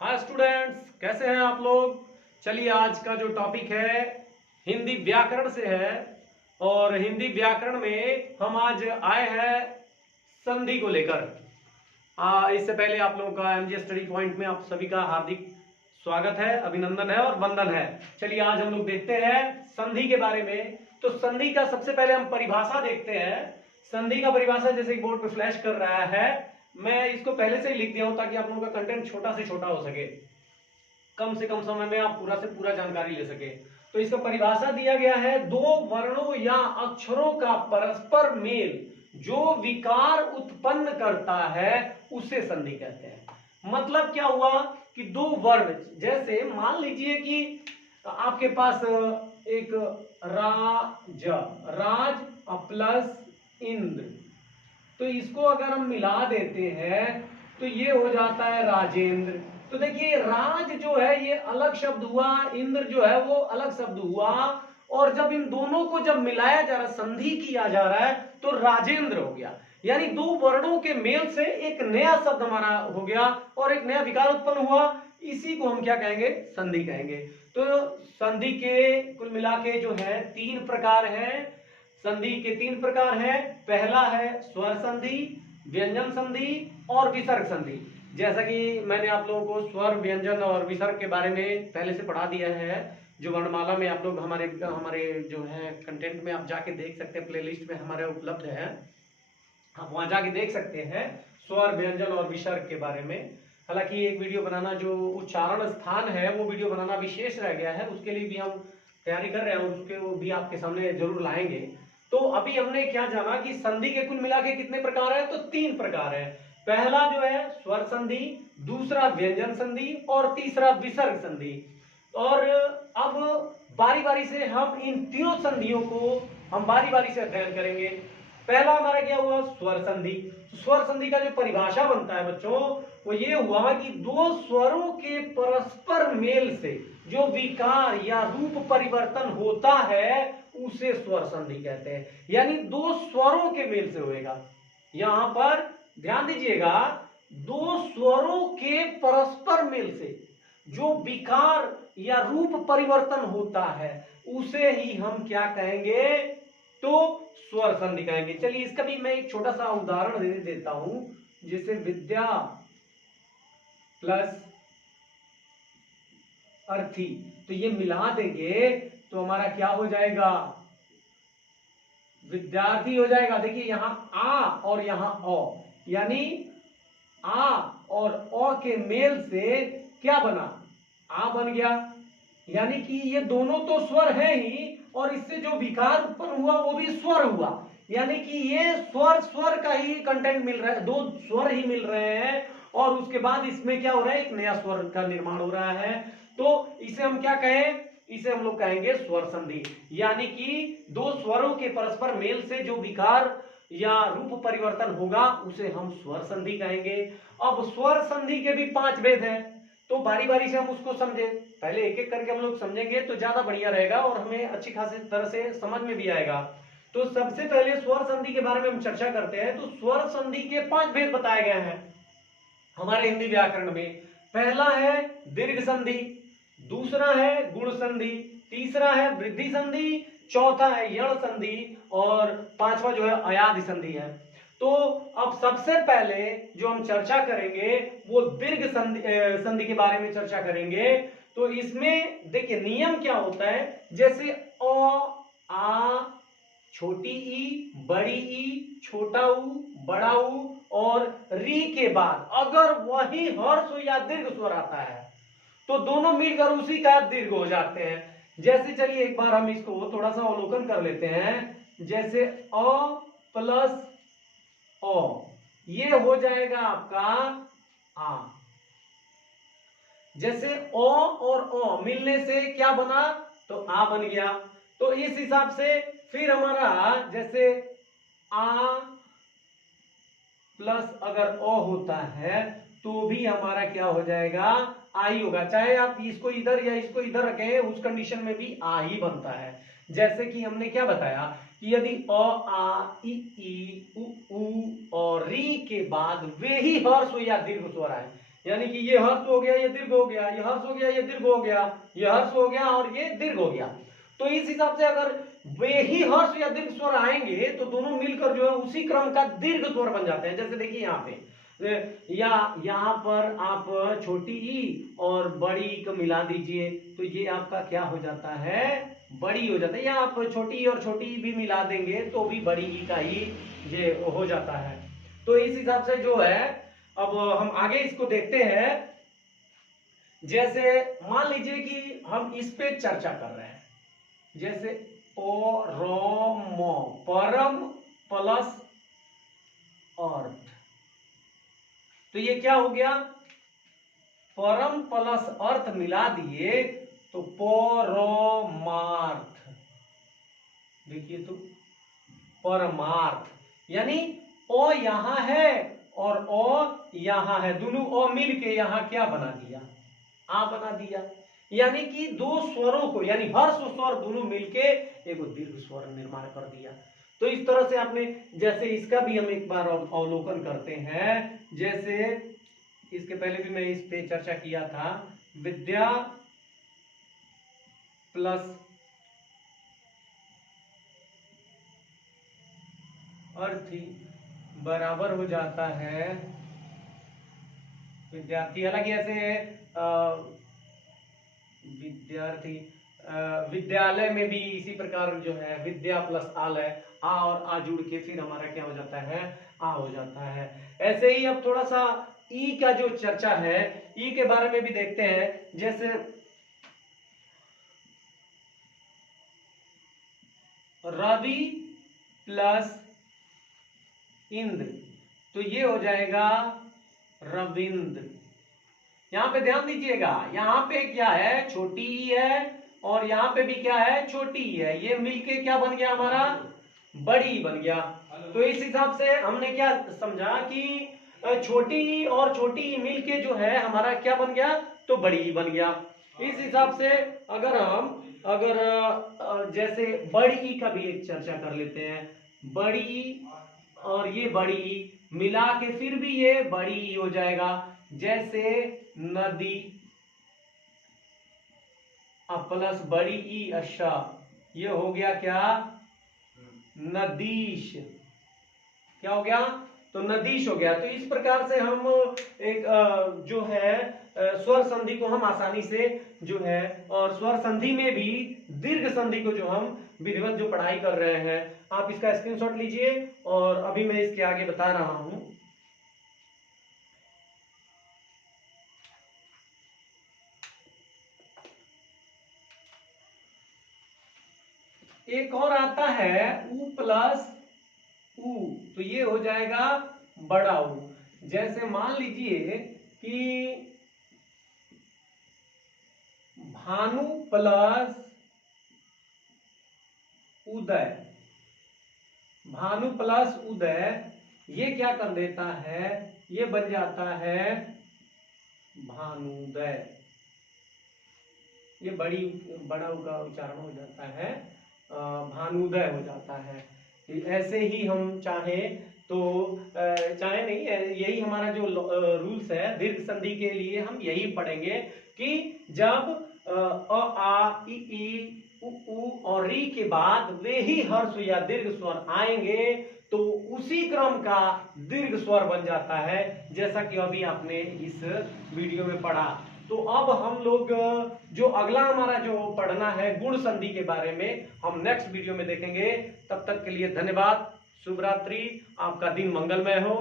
Hi students, कैसे हैं आप लोग। चलिए, आज का जो टॉपिक है हिंदी व्याकरण से है। और हिंदी व्याकरण में हम आज आए हैं संधि को लेकर। इससे पहले आप लोगों का एमजी स्टडी पॉइंट में आप सभी का हार्दिक स्वागत है, अभिनंदन है और वंदन है। चलिए, आज हम लोग देखते हैं संधि के बारे में। तो संधि का सबसे पहले हम परिभाषा देखते हैं। संधि का परिभाषा जैसे बोर्ड पे फ्लैश कर रहा है, मैं इसको पहले से ही लिख दिया हूं ताकि आप लोगों का कंटेंट छोटा से छोटा हो सके, कम से कम समय में आप पूरा से पूरा जानकारी ले सके। तो इसका परिभाषा दिया गया है, दो वर्णों या अक्षरों का परस्पर मेल जो विकार उत्पन्न करता है उसे संधि कहते हैं। मतलब क्या हुआ कि दो वर्ण, जैसे मान लीजिए कि आपके पास एक राज प्लस इंद्र, तो इसको अगर हम मिला देते हैं तो ये हो जाता है राजेंद्र। तो देखिए, राज जो है ये अलग शब्द हुआ, इंद्र जो है वो अलग शब्द हुआ, और जब इन दोनों को जब मिलाया जा रहा, संधि किया जा रहा है, तो राजेंद्र हो गया। यानी दो वर्णों के मेल से एक नया शब्द हमारा हो गया और एक नया विकार उत्पन्न हुआ। इसी को हम क्या कहेंगे? संधि कहेंगे। तो संधि के कुल मिला के जो है तीन प्रकार हैं। संधि के तीन प्रकार हैं। पहला है स्वर संधि, व्यंजन संधि और विसर्ग संधि। जैसा कि मैंने आप लोगों को स्वर, व्यंजन और विसर्ग के बारे में पहले से पढ़ा दिया है, जो वर्णमाला में आप लोग हमारे जो है कंटेंट में आप जाके देख सकते हैं, प्लेलिस्ट में हमारे उपलब्ध है, आप वहां जाके देख सकते हैं स्वर, व्यंजन और विसर्ग के बारे में। हालांकि एक वीडियो बनाना, जो उच्चारण स्थान है, वो वीडियो बनाना विशेष रह गया है, उसके लिए भी हम तैयारी कर रहे हैं और उसके वो भी आपके सामने जरूर लाएंगे। तो अभी हमने क्या जाना कि संधि के कुल मिला के कितने प्रकार है? तो तीन प्रकार है। पहला जो है स्वर संधि, दूसरा व्यंजन संधि और तीसरा विसर्ग संधि। और अब बारी बारी से हम इन तीनों संधियों को हम बारी बारी से अध्ययन करेंगे। पहला हमारा क्या हुआ? स्वर संधि। स्वर संधि का जो परिभाषा बनता है बच्चों, वो ये हुआ कि दो स्वरों के परस्पर मेल से जो विकार या रूप परिवर्तन होता है उसे स्वर संधि कहते हैं। यानी दो स्वरों के मेल से होएगा। यहां पर ध्यान दीजिएगा, दो स्वरों के परस्पर मेल से जो विकार या रूप परिवर्तन होता है उसे ही हम क्या कहेंगे? तो स्वर संधि कहेंगे। चलिए, इसका भी मैं एक छोटा सा उदाहरण दे देता हूं। जैसे विद्या प्लस अर्थी, तो ये मिला देंगे तो हमारा क्या हो जाएगा? विद्यार्थी हो जाएगा। देखिए, यहां आ और यहां अ, यानी आ और अ के मेल से क्या बना? आ बन गया। यानी कि ये दोनों तो स्वर है ही, और इससे जो विकार उत्पन्न हुआ वो भी स्वर हुआ। यानी कि ये स्वर स्वर का ही कंटेंट मिल रहा है, दो स्वर ही मिल रहे हैं, और उसके बाद इसमें क्या हो रहा है? एक नया स्वर का निर्माण हो रहा है। तो इसे हम क्या कहें? इसे हम लोग कहेंगे स्वर संधि। यानी कि दो स्वरों के परस्पर मेल से जो विकार या रूप परिवर्तन होगा उसे हम स्वर संधि कहेंगे। अब स्वर संधि के भी 5 भेद हैं, तो बारी बारी से हम उसको समझे। पहले एक एक करके हम लोग समझेंगे तो ज्यादा बढ़िया रहेगा और हमें अच्छी खासी तरह से समझ में भी आएगा। तो सबसे पहले स्वर संधि के बारे में हम चर्चा करते हैं। तो स्वर संधि के 5 भेद बताए गए हैं हमारे हिंदी व्याकरण में। पहला है दीर्घ संधि, दूसरा है गुण संधि, तीसरा है वृद्धि संधि, चौथा है यण संधि, और पांचवा जो है अयाधि संधि है। तो अब सबसे पहले जो हम चर्चा करेंगे वो दीर्घ संधि के बारे में चर्चा करेंगे। तो इसमें देखिए नियम क्या होता है। जैसे अ, आ, छोटी ई, बड़ी ई, छोटा ऊ, बड़ा ऊ और री के बाद अगर वही हर्ष या दीर्घ स्वर आता है तो दोनों मिलकर उसी का दीर्घ हो जाते हैं। जैसे चलिए एक बार हम इसको थोड़ा सा अवलोकन कर लेते हैं। जैसे अ प्लस ओ, ये हो जाएगा आपका आ। जैसे ओ और ओ मिलने से क्या बना? तो आ बन गया। तो इस हिसाब से फिर हमारा जैसे आ प्लस अगर ओ होता है तो भी हमारा क्या हो जाएगा? आ ही होगा। चाहे आप इसको इधर या इसको इधर रखें, उस कंडीशन में भी आ ही बनता है। जैसे कि हमने क्या बताया कि यदि अ, आ, ई, उ और री के बाद वे ही हर्ष या दीर्घ स्वर आए, यानी कि ये हर्ष हो गया, ये दीर्घ हो गया, ये हर्ष हो गया, ये दीर्घ हो गया, ये हर्ष हो गया और ये दीर्घ हो गया। तो इस हिसाब से अगर वे ही हर्ष या दीर्घ स्वर आएंगे तो दोनों मिलकर जो है उसी क्रम का दीर्घ स्वर बन जाते हैं। जैसे देखिए यहाँ पे या यहाँ पर आप छोटी ई और बड़ी ई को मिला दीजिए तो ये आपका क्या हो जाता है, बड़ी हो जाता है। या आप छोटी ई और छोटी ई भी मिला देंगे तो भी बड़ी ई का ही ये हो जाता है। तो इस हिसाब से जो है अब हम आगे इसको देखते हैं। जैसे मान लीजिए कि हम इस पे चर्चा कर रहे हैं, जैसे परम प्लस अर्थ, तो ये क्या हो गया, परम प्लस अर्थ मिला दिए तो परमार्थ। देखिए तो परमार्थ, यानी ओ यहां है और ओ यहां है, दोनों ओ मिल के यहां क्या बना दिया, आ बना दिया। यानी कि दो स्वरों को, यानी हर्ष स्वर दोनों मिलके एक दीर्घ स्वर निर्माण कर दिया। तो इस तरह से आपने, जैसे इसका भी हम एक बार अवलोकन करते हैं। जैसे इसके पहले भी मैं इस पे चर्चा किया था, विद्या प्लस अर्थी बराबर हो जाता है विद्यार्थी। हालांकि ऐसे विद्यार्थी विद्यालय में भी इसी प्रकार जो है विद्या प्लस आलय, आ और आ जुड़ के फिर हमारा क्या हो जाता है, आ हो जाता है। ऐसे ही अब थोड़ा सा ई का जो चर्चा है, ई के बारे में भी देखते हैं। जैसे रवि प्लस इंद्र, तो ये हो जाएगा रविंद्र। यहां पे ध्यान दीजिएगा, यहां पे क्या है, छोटी ई है और यहां पे भी क्या है, छोटी ई है। ये मिलके क्या बन गया हमारा, बड़ी ई बन गया। तो इस हिसाब से हमने क्या समझा कि छोटी ई और छोटी ई मिलके जो है हमारा क्या बन गया, तो बड़ी ई बन गया। इस हिसाब से अगर हम जैसे बड़ी ई का भी एक चर्चा कर लेते हैं। बड़ी ई और ये बड़ी ई मिला के फिर भी ये बड़ी ई हो जाएगा। जैसे नदी प्लस बड़ी ई अच्छा, ये हो गया क्या, नदीश। क्या हो गया, तो नदीश हो गया। तो इस प्रकार से हम एक जो है स्वर संधि को हम आसानी से जो है, और स्वर संधि में भी दीर्घ संधि को जो हम विधिवत जो पढ़ाई कर रहे हैं, आप इसका स्क्रीनशॉट लीजिए और अभी मैं इसके आगे बता रहा हूं। एक और आता है उ प्लस उ, तो ये हो जाएगा बड़ा उ। जैसे मान लीजिए कि भानु प्लस उदय, भानु प्लस उदय, ये क्या कर देता है, ये बन जाता है भानुदय। ये बड़ा उ का उच्चारण हो जाता है, भानुदय हो जाता है। ऐसे ही हम चाहे तो चाहे नहीं, यही हमारा जो रूल्स है दीर्घ संधि के लिए, हम यही पढ़ेंगे कि जब अ आ ई उ और री के बाद वे ही हर्ष या दीर्घ स्वर आएंगे तो उसी क्रम का दीर्घ स्वर बन जाता है, जैसा कि अभी आपने इस वीडियो में पढ़ा। तो अब हम लोग जो अगला हमारा जो पढ़ना है गुण संधि के बारे में, हम नेक्स्ट वीडियो में देखेंगे। तब तक के लिए धन्यवाद, शुभ रात्रि, आपका दिन मंगलमय हो।